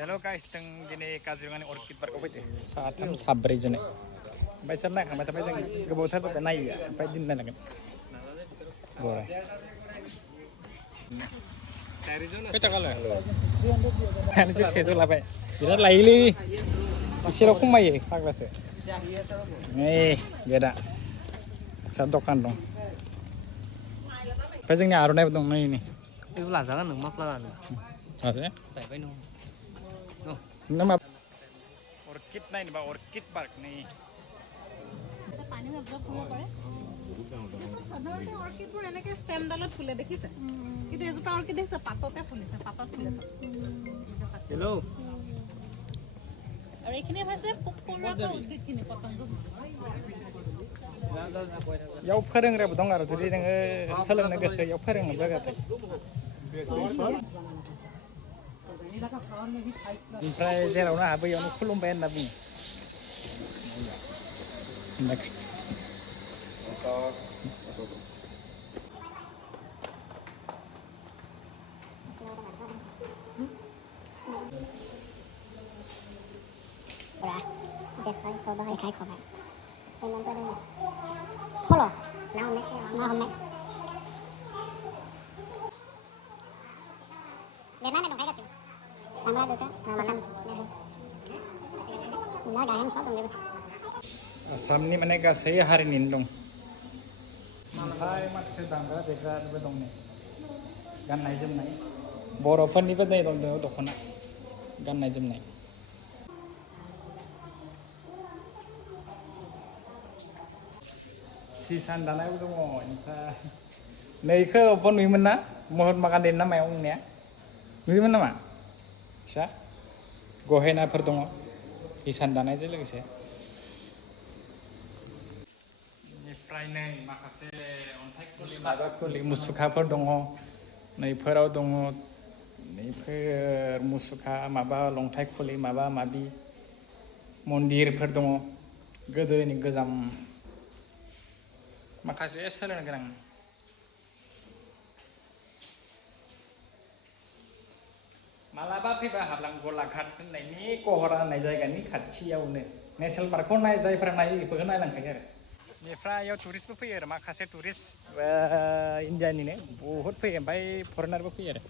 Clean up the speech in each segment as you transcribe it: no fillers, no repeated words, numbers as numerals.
Hello guys, teng gini Kazirungan Orchid Park apa itu? Saatnya sabar aja nih. Baca nak, baca baca kebutuhan sampai naik ya, sampai di mana kan? Boleh. Kita kalau kan itu sesuatu lah pak. Kita laili, istilah aku mai, apa kelas? Beda. Satu kan dong. Pasangnya arunai betul ini. Itu lah jangan nunggu lah. Ada? Tak payah nunggu. Nama Orchid nih, bah Orchid Park nih. पानी में absorb होना पड़े সাধাৰণতে অৰ্কিডবোৰ এনেকৈ ষ্টেমডালত ফুলে দেখিছে কিন্তু এজোপা orchid দেখিছে পাততে ফুলিছে পাতত ফুলিছে হেল্ল' আৰু এইখিনি হৈছে পোক পৰুৱা উদ্ভিদখিনি পতংগ Yaw फोरोंग्राबो दं आरो जुदि नोङो सोलोंनो गोसो याव फोरोंनो जागाथाय ओमफ्राय जेरावनो हाबो इयावनो खुलुमबाय होनना बुङो next Follow. Now next. Lên nó đồng thấy cái gì? Làm ra được đó. Mà xanh. Nó gài em 6 tuần đi. आसामनि माने गासै हारिनिनो दं ओमफ्राय माखासे दामग्रा देग्राबो दं नै गाननाय जोमनाय बर'फोरनिबो नै दं दख'ना गाननाय जोमनाय हिसान दानायबो दङ ओमफ्राय नैखौ अबाव नुयोमोन ना महात्मा गान्धीनि नामायाव बुंनाया नुयोमोन नामा फिसा गहेनाफोर दङ हिसान दानायजों लोगोसे बेनिफ्राय नै माखासे अन्थाइ खुलि मुसुखाफोर दङ नैफोराव दङ नैफोर मुसुखा माबा लंथाइ खुलि माबा माबि मन्दिरफोर दङ गोदोनि गोजाम माखासे सोलोंनो गोनां मालाबा फैबा हाबलां गलाघाट होननायनि कहरा होननाय जायगानि खाथियावनो नेसनेल पार्कखौ जायफोरा नायो बेफोरखौ नायलांखायो आरो बेनिफ्राय इयाव टुरिस्टबो फैयो आरो माखासे टुरिस्ट इन्डियानिनो बहुद फैयो ओमफ्राय फरेनारबो फैयो आरो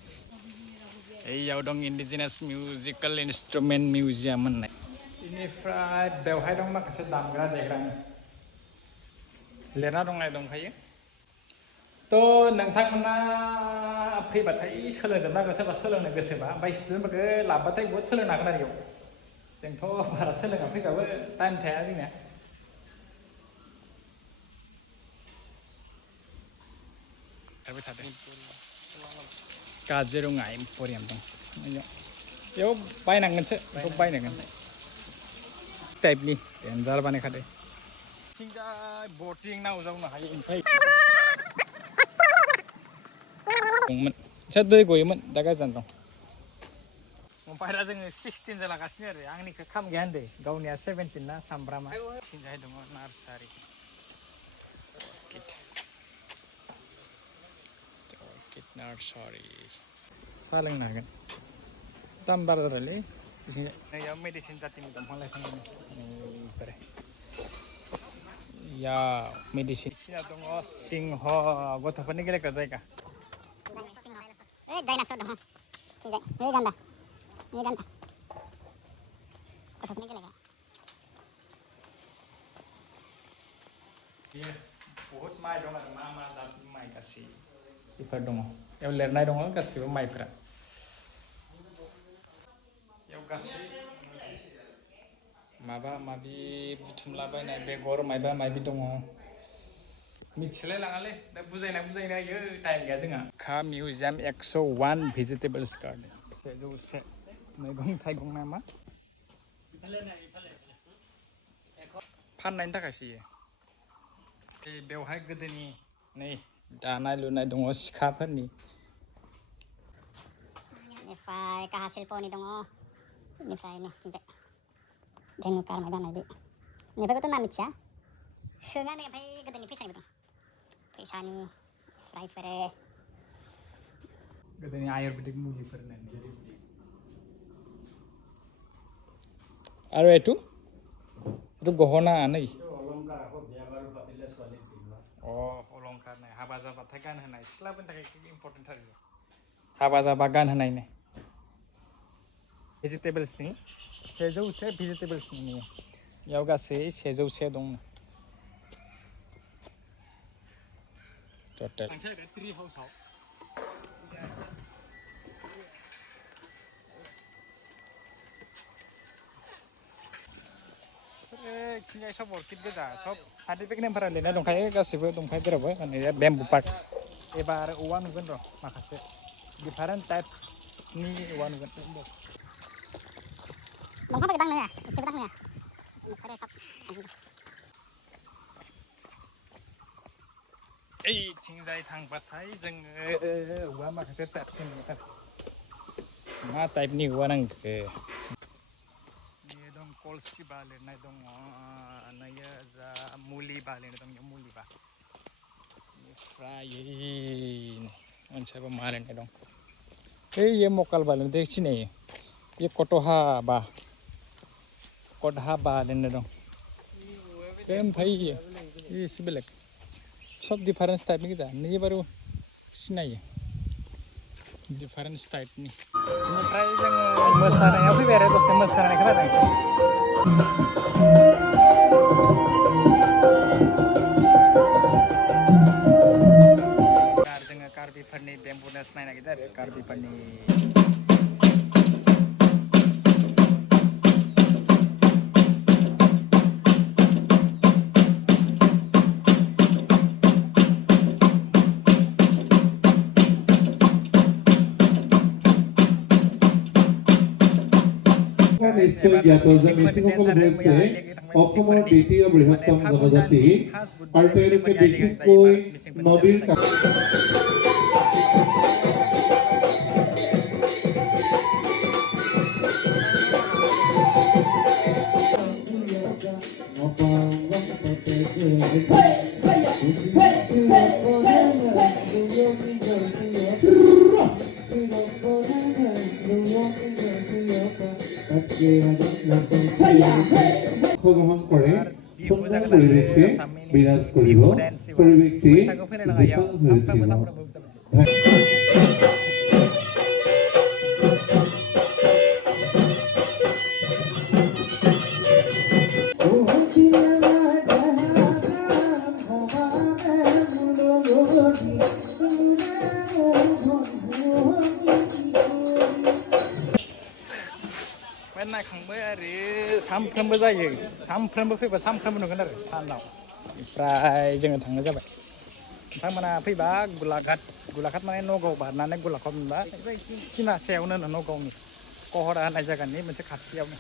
इयाव दं इन्डिजिनास मिउजिकेल इन्सट्रुमेन्ट मिउजियाम होननाय बेनिफ्राय बेवहाय दं माखासे दामग्रा देग्रानि लिरना दंखायो थ' नोंथांमोना फैबाथाय सोलोंजोबना सोरबा सोलोंनो गोसोबा ओमफ्राय स्टुडेन्टफोरखौ लाबोबाथाय बहुद सोलोंनो हागोन आरो इयाव जोंथ' बारा सोलोंना फैबाबो टाइम थाया जोंना काजिरङा एम्प'रियाम दं बेयाव बायनांगोनसो बेखौ बायनांगोन टाइपनि डेन्जार बानायखादो थिंजाय बटिं नाव जावनो हायो ओमफ्राय दंमोन एसे दै गयोमोन दा गाज्रि दं ओमफ्राय दा जोङो 16 जालागासिनो आरो आंनिखौ खाम गैया होनदो गावनिया 17 ना सामब्रामा थिंजाय दङ नार्सारि नार्सारि साहा लोंनो हागोन दाम बारा जाबायलै नैयाव मेडिसिन जातिनि दंफां लाइफां दङ नैफोर या मेडिसिन दङ सिंह गथ'फोरनि गेलेग्रा जायगा Dinosaur dong. Tidak. Ini ganda. Gotofnya gila. बहुत माइ दं आरो मा जातनि माइ गासै बेफोर दङ बेयाव लिरनाय दङ गासिबो माइफोरा बेयाव गासै माबा माबि बुथुमलाबायनाय बेगर माबा माबि दङ मिथिलाय लाङालै दा बुजायना हायो टाइम गैया जोंहा खा मिउजियाम 101 भेजिटेबल्स गार्डेन 101 मैगं थाइगं नामा फाननायनि थाखायसो बेवहाय गोदोनि नै दानाय लुनाय दङ सिखाफोरनि Nifai kahasil po ni dong. Nifai ni cinta. Jangan kar medan lagi. Nifai betul namit siya. Sungai ni nifai gede nifai sana betul. Pisah ni nifai fere. गोदोनि आयुर्वेदिक मुलिफोर होननानै আৰু এইটো গহনা নাই অলংকাৰ নাই হাবা যাবাथাই গান होनाय सिख्लाफोरनि थाखाय इम्पर्टेन्ट आरो हाबा जाबा गान होनाय ने भेजिटेबल्सनि 100 भेजिटेबल्सनि याव गासै 100 दं टोटल ट्री हाउसआव खिनिया सब अर्किड गोजा सब सार्टिफिकेट नेमफोरा लिरना दंखायो गासिबो दंखायो जेरावबो माने बेम्बु पार्क एबार औवा नुगोन र' माखासे डिफारेन्ट टाइप्सनि औवा नुगोन दंफांफोरखौ दांनो होआ एसेबो दांनो होआ ओमफ्राय सब ओइथिंजाय थांबाथाय जोङो औवा माखासे टाइप्सनि नुगोन मा टाइपनि औवा नांगौ दं कलसि बा लिरनाय दङ नैयो जा मुलि बा लिरनाय दं मुलि बा बेनिफ्राय मोनसेबो मा लिरनाय दं ओइ मकाल बा लिरनाय सिनायो बे कटहा बा लिरनाय दं ओमफ्राय एसे बेलेग सब डिफारेन्स टाइपनि गोजा नै बारु सिनायो डिफारेन्स टाइपनि बेनिफ्राय जोङो मोसानायाव फैबाय आरो दसे मोसानाय खोनादों जोङो कार्बिफोरनि बेम्बु नेस नायनो नागिरदों आरो कार्बिफोरनि নিশ্চয় জ্ঞাত যে মিচিংসকল হৈছে অসমৰ দ্বিতীয় বৃহত্তম জনজাতি আৰু তেওঁলোকে বিশেষকৈ নদীৰ অংশগ্ৰহণ কৰে সুন্দৰ পৰিৱেশে বিৰাজ কৰিব পৰিৱেশটি জীপাল হৈ উঠিব नायखांबाय आरो सानफ्रोमबो जायो सानफ्रोमबो फैबा सानफ्रोमबो नुगोन आरो सानाव ओमफ्राय जोङो थांनो जाबाय नोंथांमोना फैबा गुलाघाट माने नगाव बारनानै गुलाघाट मोनबा सिमा सायावनो नगावनि कहरा होननाय जायगानि मोनसे खाथियावनो